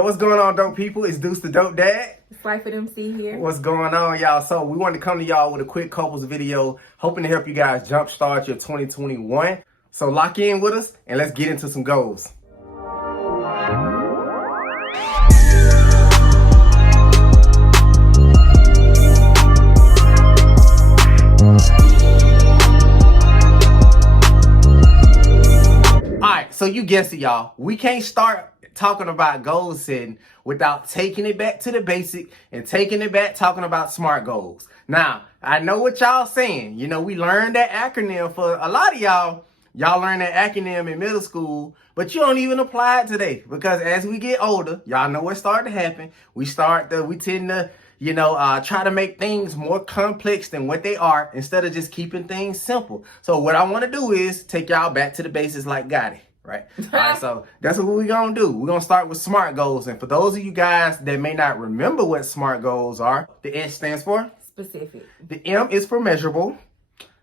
What's going on, dope people? It's Deuce the Dope Dad. Slifer MC here. What's going on, y'all? So we wanted to come to y'all with a quick couples video, hoping to help you guys jumpstart your 2021. So lock in with us and let's get into some goals. Alright, so you guessed it, y'all. We can't start talking about goal setting without taking it back to the basic and taking it back talking about SMART goals. Now, I know what y'all saying. You know, we learned that acronym for a lot of y'all. Y'all learned that acronym in middle school, but you don't even apply it today because as we get older, y'all know what's starting to happen. We tend to, try to make things more complex than what they are instead of just keeping things simple. So what I want to do is take y'all back to the basics like Gotti. Right. All right. So that's what we're going to do. We're going to start with SMART goals. And for those of you guys that may not remember what SMART goals are, the S stands for specific. The M is for measurable.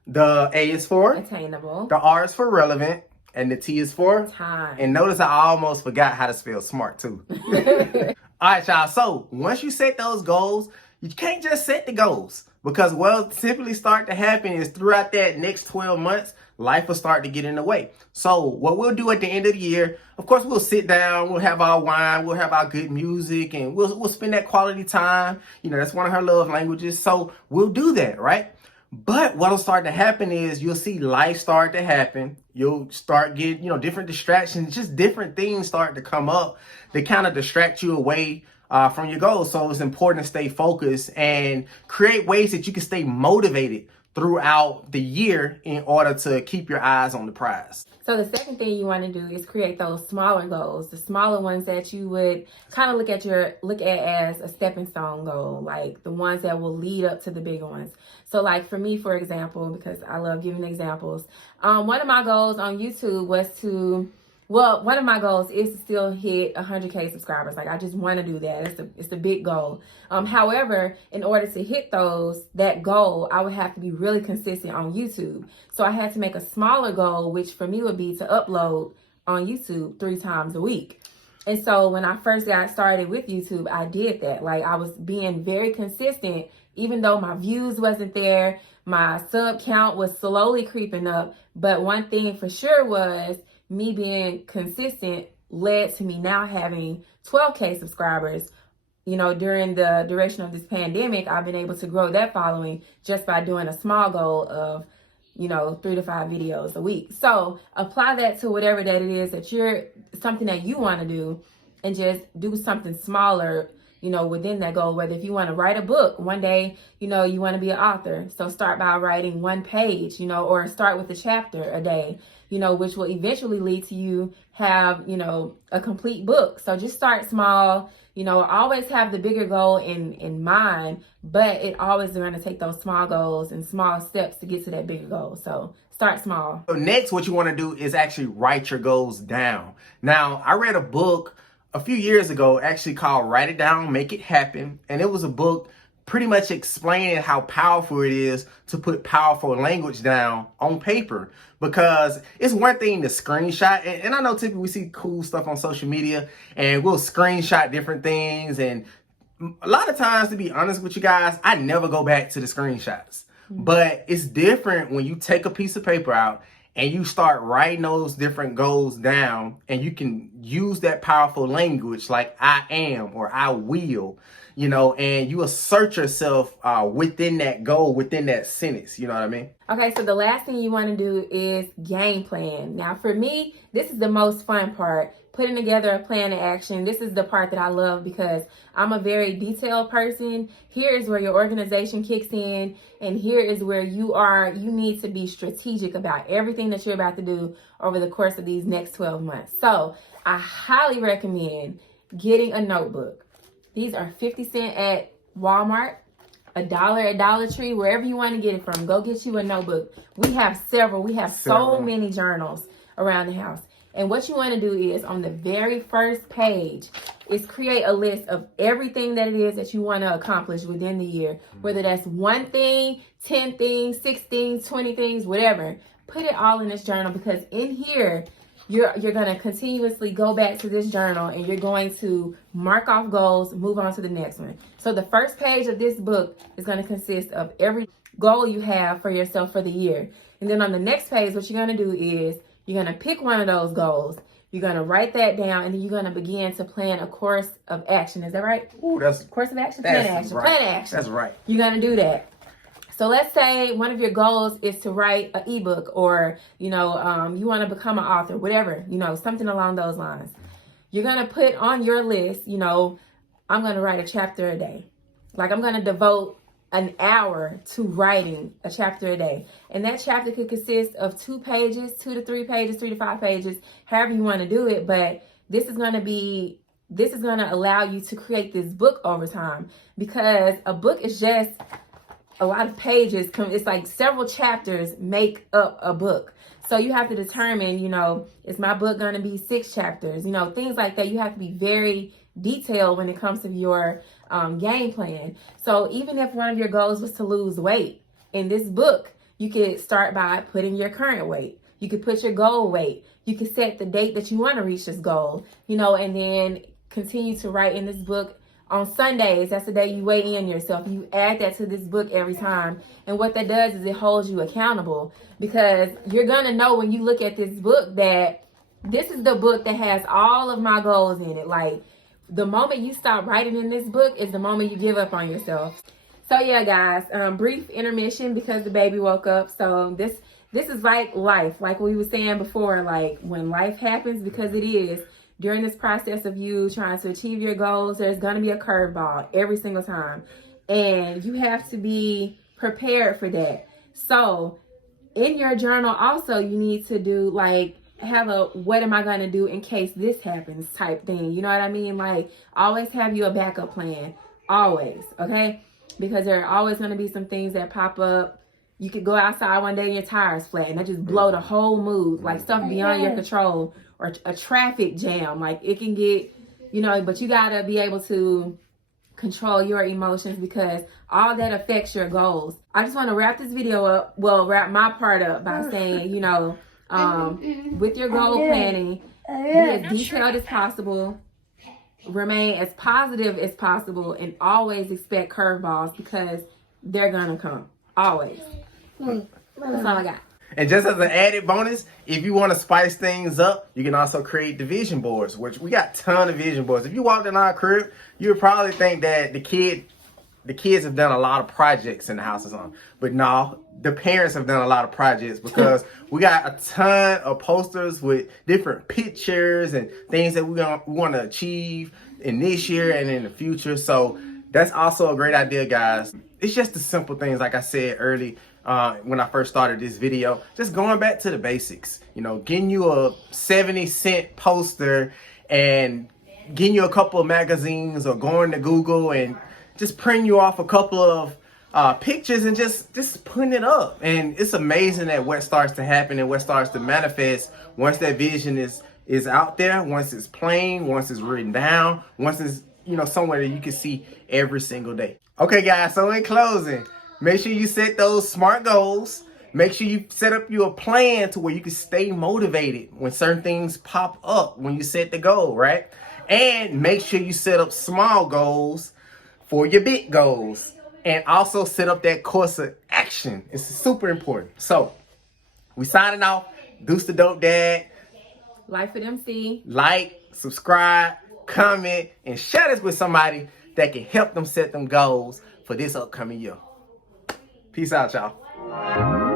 The A is for attainable. The R is for relevant. And the T is for time. And notice I almost forgot how to spell SMART too. All right, y'all. So once you set those goals, you can't just set the goals because what typically start to happen is throughout that next 12 months, life will start to get in the way. So what we'll do at the end of the year, of course, we'll sit down, we'll have our wine, we'll have our good music, and we'll spend that quality time. You know, that's one of her love languages. So we'll do that, right? But what'll start to happen is you'll see life start to happen. You'll start getting, different distractions, just different things start to come up that kind of distract you away from your goals. So it's important to stay focused and create ways that you can stay motivated throughout the year in order to keep your eyes on the prize. So the second thing you want to do is create those smaller goals, the smaller ones that you would kind of look at as a stepping stone goal, like the ones that will lead up to the bigger ones. So like for me, for example, because I love giving examples, one of my goals on YouTube was one of my goals is to still hit 100K subscribers. Like I just want to do that. It's a big goal. However, in order to hit that goal, I would have to be really consistent on YouTube. So I had to make a smaller goal, which for me would be to upload on YouTube 3 times a week. And so when I first got started with YouTube, I did that. Like I was being very consistent, even though my views wasn't there, my sub count was slowly creeping up. But one thing for sure was me being consistent led to me now having 12K subscribers. During the duration of this pandemic, I've been able to grow that following just by doing a small goal of, 3 to 5 videos a week. So apply that to whatever that it is something that you want to do and just do something smaller, within that goal. Whether if you want to write a book one day, you want to be an author. So start by writing 1 page, or start with a chapter a day, which will eventually lead to you have, a complete book. So just start small, always have the bigger goal in mind, but it always is going to take those small goals and small steps to get to that bigger goal. So start small. So next, what you want to do is actually write your goals down. Now, I read a book a few years ago actually called Write It Down, Make It Happen. And it was a book pretty much explaining how powerful it is to put powerful language down on paper, because it's one thing to screenshot. And I know typically we see cool stuff on social media and we'll screenshot different things. And a lot of times, to be honest with you guys, I never go back to the screenshots. But it's different when you take a piece of paper out and you start writing those different goals down, and you can use that powerful language like I am or I will, and you assert yourself within that goal, within that sentence. You know what I mean? Okay, so the last thing you want to do is game plan. Now, for me, this is the most fun part. Putting together a plan of action. This is the part that I love because I'm a very detailed person. Here is where your organization kicks in, and here is where you need to be strategic about everything that you're about to do over the course of these next 12 months. So I highly recommend getting a notebook. These are 50 cents at Walmart, $1 at Dollar Tree, wherever you want to get it from. Go get you a notebook. We have several. We have so many journals around the house. And what you want to do is on the very first page is create a list of everything that it is that you want to accomplish within the year, whether that's 1 thing, 10 things, 6 things, 20 things, whatever. Put it all in this journal, because in here you're going to continuously go back to this journal and you're going to mark off goals, move on to the next one. So the first page of this book is going to consist of every goal you have for yourself for the year. And then on the next page, what you're going to do is you're going to pick one of those goals. You're going to write that down, and then you're going to begin to plan a course of action. Is that right? Ooh, that's course of action, plan action, right. plan action. That's right. You're going to do that. So let's say one of your goals is to write an ebook, or, you want to become an author, whatever, something along those lines. You're going to put on your list, I'm going to write a chapter a day. Like, I'm going to devote an hour to writing a chapter a day. And that chapter could consist of 2 pages, 2 to 3 pages, 3 to 5 pages, however you want to do it. But this is going to allow you to create this book over time, because a book is just a lot of pages. It's like several chapters make up a book. So you have to determine, is my book going to be 6 chapters? Things like that. You have to be very detailed when it comes to your game plan. So even if one of your goals was to lose weight, in this book, you could start by putting your current weight. You could put your goal weight. You could set the date that you want to reach this goal, and then continue to write in this book. On Sundays, that's the day you weigh in yourself. You add that to this book every time. And what that does is it holds you accountable, because you're going to know when you look at this book that this is the book that has all of my goals in it. Like, the moment you stop writing in this book is the moment you give up on yourself. So yeah, guys, brief intermission because the baby woke up. So this is like life, like we were saying before, like when life happens, because it is. During this process of you trying to achieve your goals, there's going to be a curveball every single time. And you have to be prepared for that. So in your journal also, you need to do have a what am I going to do in case this happens type thing. You know what I mean? Like, always have you a backup plan. Always. Okay? Because there are always going to be some things that pop up. You could go outside one day and your tires flat, and that just blow the whole mood. Like, stuff beyond your control, or a traffic jam. Like, it can get, but you got to be able to control your emotions, because all that affects your goals. I just want to wrap this video up. Well, wrap my part up by saying, with your goal planning, be as detailed as possible, remain as positive as possible, and always expect curveballs, because they're going to come. Always. That's all I got. And just as an added bonus, if you want to spice things up, you can also create the vision boards, which we got a ton of vision boards. If you walked in our crib, you would probably think that the kids have done a lot of projects in the house or something. But no, the parents have done a lot of projects, because we got a ton of posters with different pictures and things that we want to achieve in this year and in the future. So that's also a great idea, guys. It's just the simple things, like I said early when I first started this video, just going back to the basics. Getting you a 70-cent poster and getting you a couple of magazines, or going to Google and just printing you off a couple of pictures and just putting it up. And it's amazing that what starts to happen and what starts to manifest once that vision is out there, once it's plain, once it's written down, once it's somewhere that you can see every single day. Okay, guys, so in closing, make sure you set those SMART goals. Make sure you set up your plan to where you can stay motivated when certain things pop up when you set the goal, right? And make sure you set up small goals for your big goals. And also set up that course of action. It's super important. So, we signing off. Deuce the Dope Dad. Life with MC. Like, subscribe, comment, and share this with somebody that can help them set them goals for this upcoming year. Peace out, y'all.